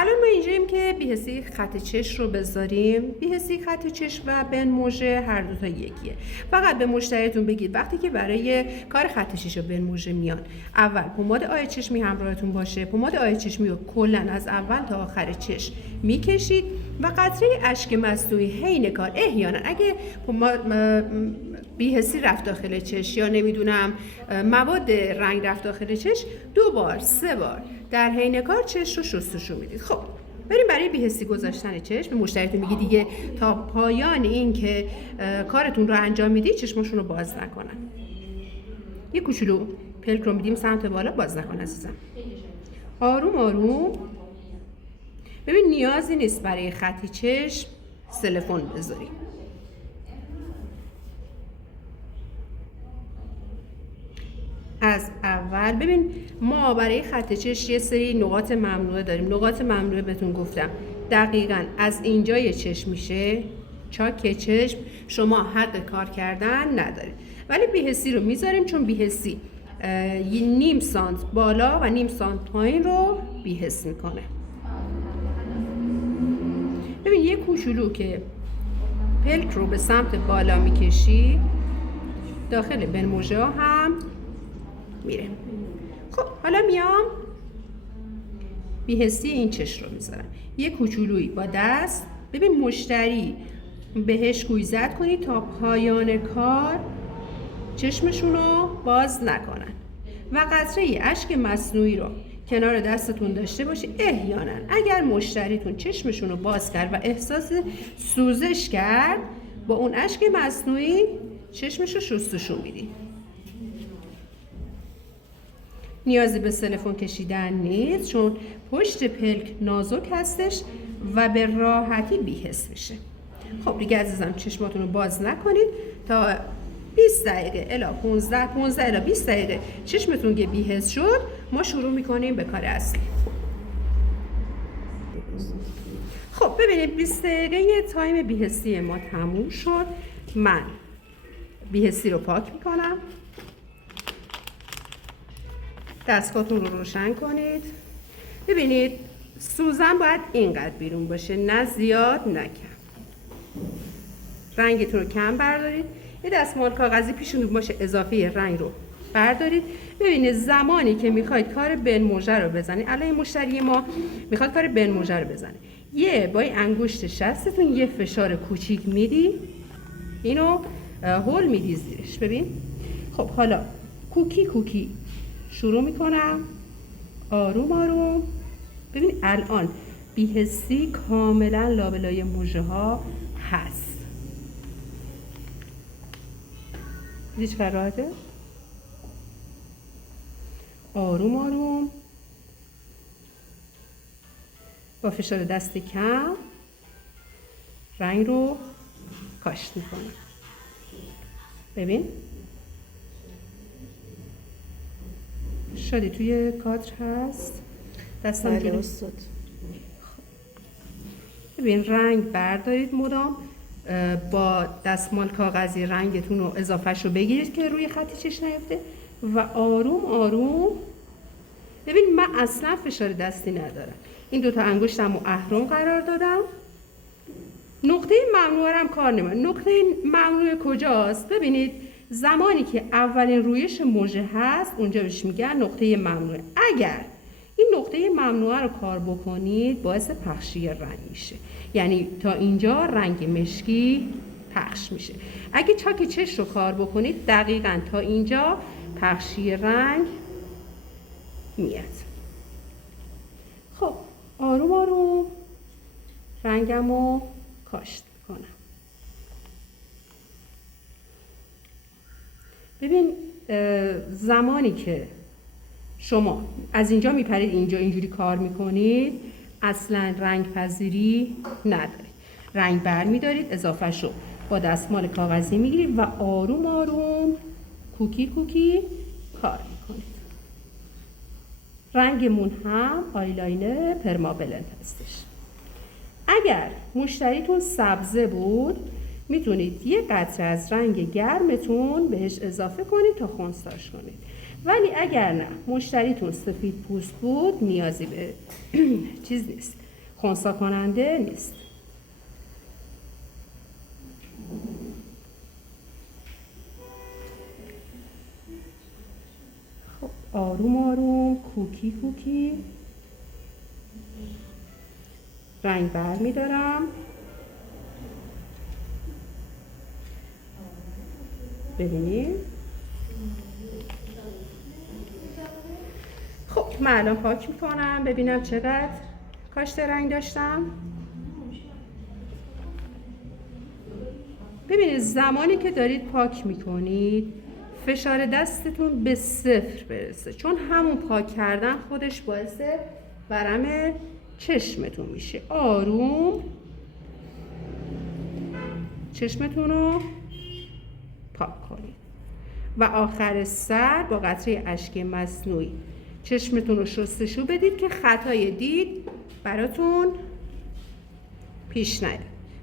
الان ما اینجاییم که بی‌حسی خط چش رو بذاریم. بی‌حسی خط چش و بن موژه هر دو تا یکیه. فقط به مشتریتون بگید وقتی که برای کار خط چش و بن موژه میان، اول پماد آی چشمی همراهتون باشه. پماد آی چشمی رو کلاً از اول تا آخر چش میکشید و قطره اشک مصنوعی حین کار احیانا اگه بی‌حسی رفت داخل چش یا نمیدونم مواد رنگ رفت داخل چش، 2 بار 3 بار در حین کار چش رو شستشو میدید. خب بریم برای بی‌حسی گذاشتن چشم. به مشتریتون میگی دیگه تا پایان این که کارتون رو انجام میدید چشمشون رو باز نکنن. یه کوچولو پلک رو میدیم سمت بالا، باز نکن عزیزم. آروم آروم. ببین نیازی نیست برای خطی چشم سلفون بذاری. از اول ببین ما برای خط چشم یه سری نقاط ممنوعه داریم. نقاط ممنوعه بهتون گفتم دقیقاً از اینجای چشم میشه چاک چشم، شما حق کار کردن ندارید. ولی بی‌حسی رو میذاریم چون بی‌حسی نیم سانت بالا و نیم سانت پایین رو بی‌حس میکنه. ببین یه کوچولو که پلک رو به سمت بالا میکشی داخل بن موژه هم میره. خب حالا میام بی‌حسی این چش رو میذارم. یه کوچولویی با دست ببین مشتری بهش گویزد کنید تا پایان کار چشمشون رو باز نکنن و قطره اشک مصنوعی رو کنار دستتون داشته باشی. احیانا اگر مشتریتون چشمشون رو باز کرد و احساس سوزش کرد با اون اشک مصنوعی چشمش رو شستشون میدی. نیازی به سلفون کشیدن نیست چون پشت پلک نازک هستش و به راحتی بی‌حس میشه. خب دیگه عزیزم چشماتون رو باز نکنید تا 20 دقیقه الی 15 الی 20 دقیقه چشمتون که بی‌حس شد ما شروع میکنیم به کار اصلی. خب ببینید 20 دقیقه تایم بی‌حسی ما تموم شد. من بی‌حسی رو پاک میکنم. دستگاهتون رو روشن کنید. ببینید سوزن باید اینقدر بیرون باشه، نه زیاد نه کم. رنگتون رو کم بردارید. یه دستمال کاغذی پیشتون باشه اضافه رنگ رو بردارید. ببینید زمانی که میخواید کار بن موژه رو بزنید، الان مشتری ما میخواد کار بن موژه رو بزنه، یه با انگشت شستتون یه فشار کوچیک میدی، اینو هول میدی زیرش. ببین خب حالا کوکی کوکی شروع میکنم آروم آروم. ببین الان بی‌حسی کاملا لابلای موژه ها هست. دیدی چقدر راحته؟ آروم آروم با فشار دست کم رنگ رو کاشت میکنم. ببین شادی توی کادر هست دستم بله جلو. استاد. ببین رنگ بردارید مدام با دستمال کاغذی رنگتون رو اضافهش رو بگیرید که روی خط چش نیفته و آروم آروم. ببین من اصلا فشار دستی ندارم، این دوتا انگشتم رو اهرم قرار دادم. نقطه ممنوعه هم کار نمی‌کنه. نقطه ممنوعه کجاست؟ ببینید زمانی که اولین رویش موژه هست اونجا بهش میگن نقطه ممنوعه. اگر این نقطه ممنوعه رو کار بکنید باعث پخشی رنگ میشه، یعنی تا اینجا رنگ مشکی پخش میشه. اگه چاک چش رو کار بکنید دقیقاً تا اینجا پخشی رنگ میاد. خب آروم آروم رنگم رو کاشت کنم. ببین زمانی که شما از اینجا میپرید اینجا اینجوری کار میکنید اصلا رنگ پذیری ندارید. رنگ بر میدارید اضافه شو با دستمال کاغذی میگیرید و آروم آروم کوکی کوکی کار میکنید. رنگمون هم آیلاینر پرمابلند هستش. اگر مشتریتون سبزه بود میتونید یه قطره از رنگ گرمتون بهش اضافه کنید تا خنثیش کنید. ولی اگر نه مشتریتون سفید پوست بود نیازی به چیز نیست. خنثی کننده نیست. خب آروم آروم کوکی کوکی رنگ بر می دارم. ببینید. خب من الان پاک میکنم ببینم چقدر کاشت رنگ داشتم. ببینید زمانی که دارید پاک میکنید فشار دستتون به 0 برسه، چون همون پاک کردن خودش باعث ورم چشمتون میشه. آروم چشمتون رو پاک کنید و آخر سر با قطره اشک مصنوعی چشمتون رو شستشو بدید که خطای دید براتون پیش نیاد.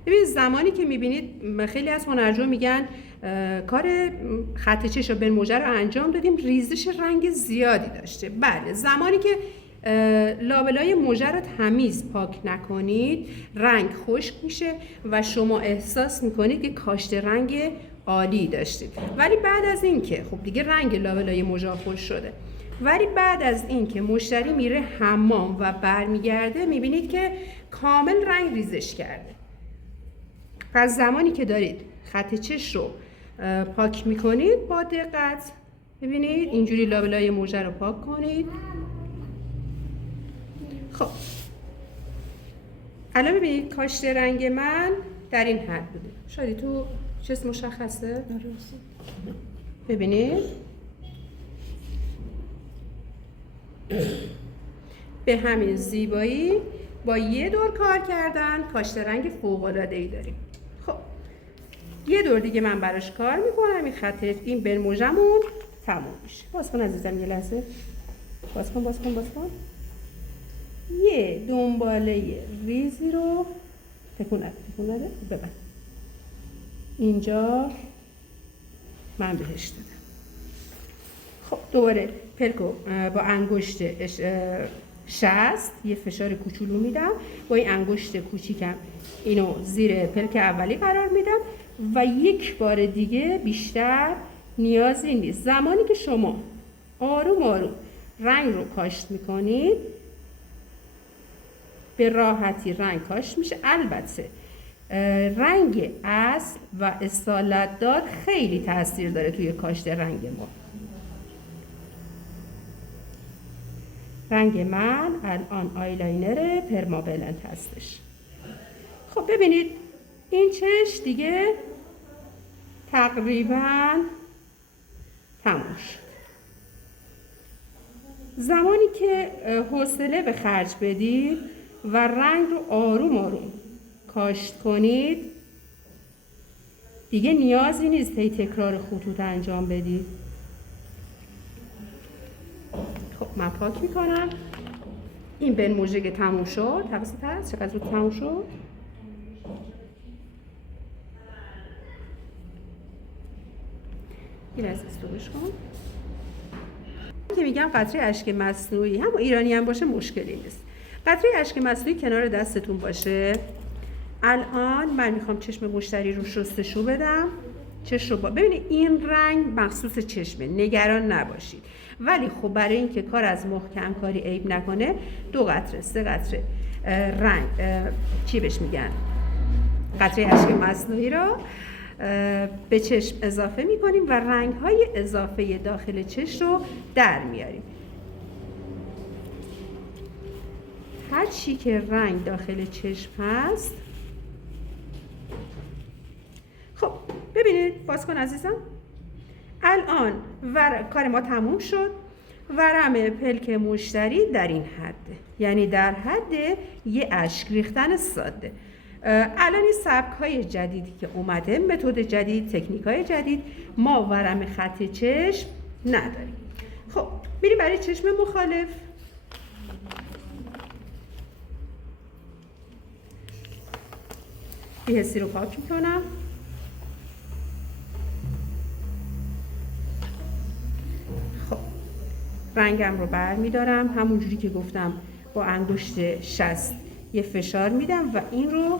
ببینید زمانی که میبینید خیلی از هنرجو میگن کار خط چش و بنموژه رو انجام دادیم ریزش رنگ زیادی داشته. بله، زمانی که لابلای مژه رو تمیز پاک نکنید رنگ خشک میشه و شما احساس میکنید که کاشت رنگ عالی داشتید. ولی بعد از این که خب دیگه رنگ لابلای مژه خشک شده، ولی بعد از این که مشتری میره حمام و برمیگرده میبینید که کامل رنگ ریزش کرده. پس زمانی که دارید خط چش رو پاک میکنید با دقت ببینید اینجوری لابلای مژه رو پاک کنید. خب الان ببینید کاشت رنگ من در این حد بوده. شادی تو چیز مشخصه؟ ببینید به همین زیبایی با یه دور کار کردن کاشت رنگ فوق‌العاده‌ای داریم. خب یه دور دیگه من براش کار میکنم. این خط این برموژمون تموم میشه. باز کن عزیزم، یه لحظه باز کن. یه دنباله ریزی رو تکون نده ببند. اینجا من بهش دادم. خب دوباره پلکو با انگشت شست یه فشار کوچولو میدم، با این انگشت کوچیکم اینو زیر پلک اولی قرار میدم و یک بار دیگه بیشتر نیازی نیست. زمانی که شما آروم آروم رنگ رو کاشت میکنید به راحتی رنگ کاشت میشه. البته رنگ اصل و اصالت دار خیلی تاثیر داره توی کاشت رنگ ما. رنگ من الان آیلاینر پرمابلنت هستش. خب ببینید این چش دیگه تقریبا تموم شد. زمانی که حوصله به خرج بدید و رنگ رو آروم آروم کاشت کنید دیگه نیازی نیست هی تکرار خطوط انجام بدید. خب من پاک میکنم. این بنموژه که تموم شد، حواست هست چقدر زود تموم شد. این از استوبش کن که میگم قطره اشک مصنوعی هم ایرانی هم باشه مشکلی نیست. قطره اشک مصنوعی کنار دستتون باشه. الان من میخوام چشم مشتری رو شستشو بدم. چشم رو ببینید این رنگ مخصوص چشمه، نگران نباشید. ولی خب برای اینکه کار از محکم کاری عیب نکنه 2 قطره 3 قطره رنگ چی بهش میگن قطره اشک مصنوعی رو به چشم اضافه میکنیم و رنگ های اضافه داخل چشم رو در میاریم. هر چی که رنگ داخل چشم هست. خب ببینید باز کن عزیزم. الان کار ما تموم شد. ورم پلک مشتری در این حده، یعنی در حد یه اشک ریختن ساده. الان این سبک های جدیدی که اومده، متد جدید، تکنیک های جدید، ما ورم خط چشم نداریم. خب بریم برای چشم مخالف. این حسی رو پاک میکنم. خب رنگم رو بر میدارم، همونجوری که گفتم با انگشت شست یه فشار میدم و این رو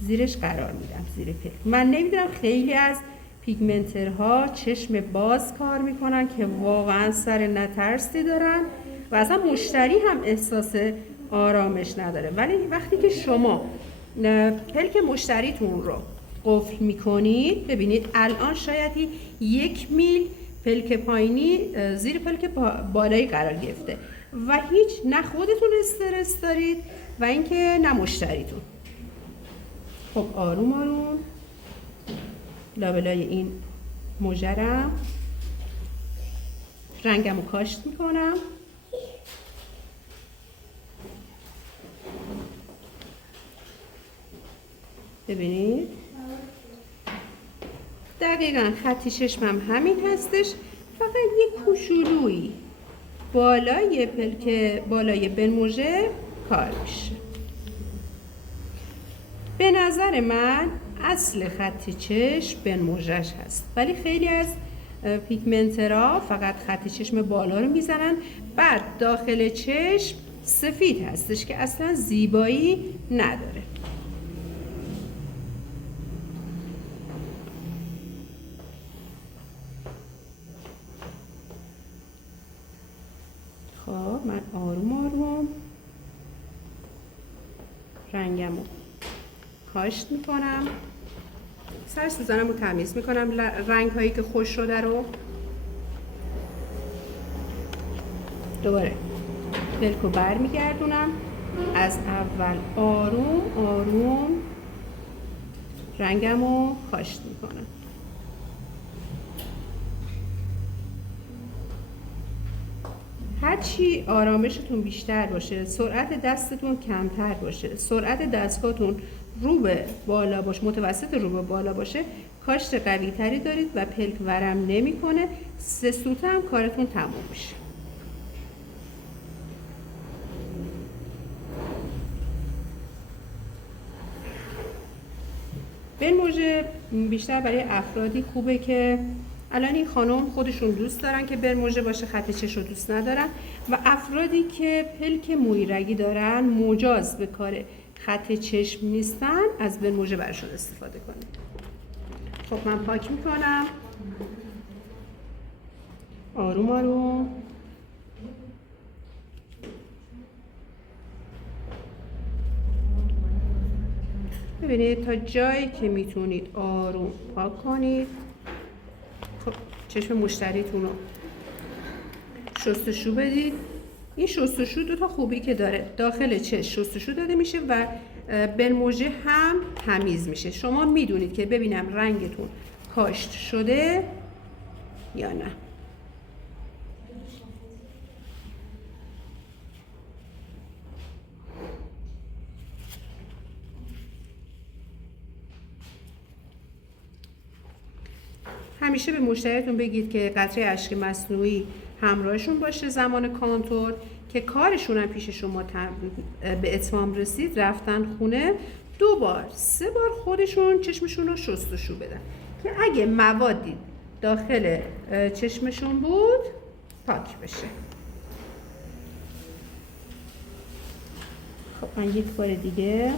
زیرش قرار میدم، زیر پلک. من نمیدونم خیلی از پیگمنترها چشم باز کار میکنن که واقعا سر نترسی دارن و اصلا مشتری هم احساس آرامش نداره. ولی وقتی که شما پلک مشتریتون رو قفل میکنید، ببینید الان شاید 1 میل پلک پایینی زیر پلک بالایی قرار گرفته و هیچ نه خودتون استرس دارید و اینکه نه مشتریتون. خب آروم آروم لابلای این مژرم رنگم رو کاشت میکنم. ببینید دقیقا خط چشمم همین هستش، فقط یک کوچولویی بالای پلک بالای بنموژه کار میشه. به نظر من اصل خط چشم بنموژه‌اش هست، ولی خیلی از پیگمنترها فقط خط چشم بالا رو میزنن، بعد داخل چشم سفید هستش که اصلا زیبایی نداره. خب من آروم آروم رنگمو کاشت میکنم، سر سوزنم رو تمیز میکنم، رنگ هایی که خوش شده رو دوباره پلک رو بر میگردونم. از اول آروم آروم رنگم رو کاشت میکنم. هرچی آرامشتون بیشتر باشه، سرعت دستتون کمتر باشه، سرعت دستگاهتون رو به بالا باشه، متوسط رو به بالا باشه، کاشت قوی تری دارید و پلک ورم نمیکنه، 3 سوته هم کارتون تموم میشه. بنموژه بیشتر برای افرادی خوبه که الان این خانم خودشون دوست دارن که بنموژه باشه، خط چشم رو دوست ندارن، و افرادی که پلک مویرگی دارن مجاز به کار خط چشم نیستن از بنموژه برشون استفاده کنید. خب من پاک میکنم آروم آروم. ببینید تا جایی که میتونید آروم پاک کنید. خب چشم مشتریتون رو شستشو بدید. این شستشو دو تا خوبی که داره، داخل چشم شستشو داده میشه و بنموژه هم تمیز میشه. شما میدونید که ببینم رنگتون کاشت شده یا نه. همیشه به مشتریتون بگید که قطره اشک مصنوعی همراهشون باشه زمان کانتور، که کارشون هم پیش شما به اتمام رسید، رفتن خونه 2 بار 3 بار خودشون چشمشون رو شستشو بدن که اگه موادی داخل چشمشون بود پاک بشه. خب من یک بار دیگه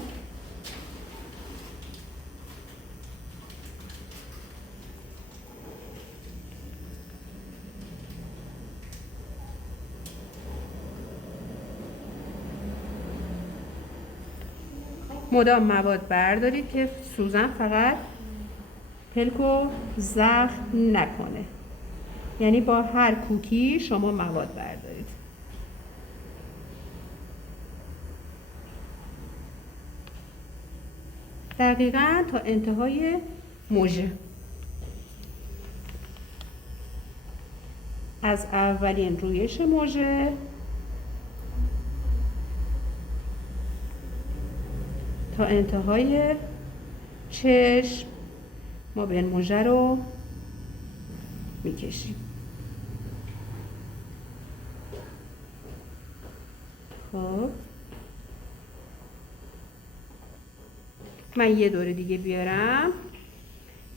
مدام مواد بردارید که سوزن فقط پلکو زخم نکنه، یعنی با هر کوکی شما مواد بردارید. دقیقاً تا انتهای مژه، از اولین رویش مژه تا انتهای چشم ما بنموژه رو میکشیم. خب من یه دور دیگه بیارم،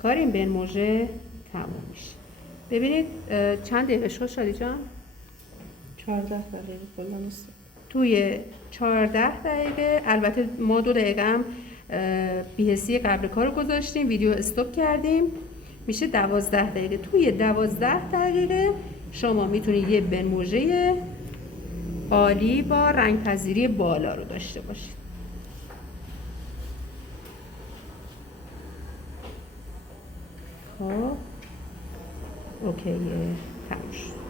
کار این بنموژه تموم میشه. ببینید چند دقیقه شد شادی جان؟ 14 دقیقه کلا است. توی 14 دقیقه، البته ما 2 دقیقه هم بی‌حسی قبل کار رو گذاشتیم، ویدیو استاپ کردیم، میشه 12 دقیقه. توی 12 دقیقه شما میتونید یه بنموژه عالی با رنگ پذیری بالا رو داشته باشید. خب اوکیه، تموم شد.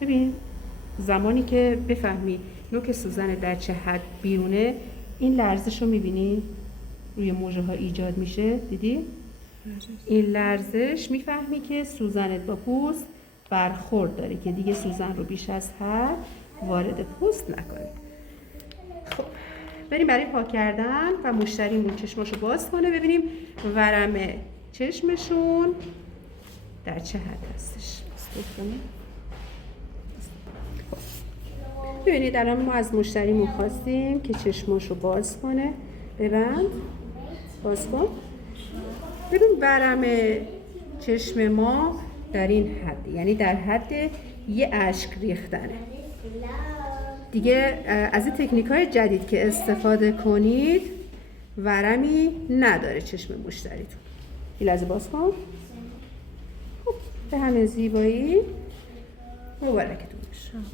ببین زمانی که بفهمی نوک سوزن در چه حد بیرونه، این لرزش رو میبینی روی موجه ها ایجاد میشه، دیدی؟ این لرزش میفهمی که سوزنت با پوست برخورد داره که دیگه سوزن رو بیش از حد وارد پوست نکنی. خب بریم برای پاک کردن و مشتریمون چشماشو باز کنه ببینیم ورم چشمشون در چه حد هستش. ببینید الان ما از مشتریمون خواستیم که چشماشو باز کنه. ببند، باز کن. ببین ورم چشم ما در این حد، یعنی در حد یه اشک ریختنه. دیگه از این تکنیک‌های جدید که استفاده کنید ورمی نداره چشم مشتریتون. یه لحظه باز کن. خب به همین زیبایی مبارکتون باشه.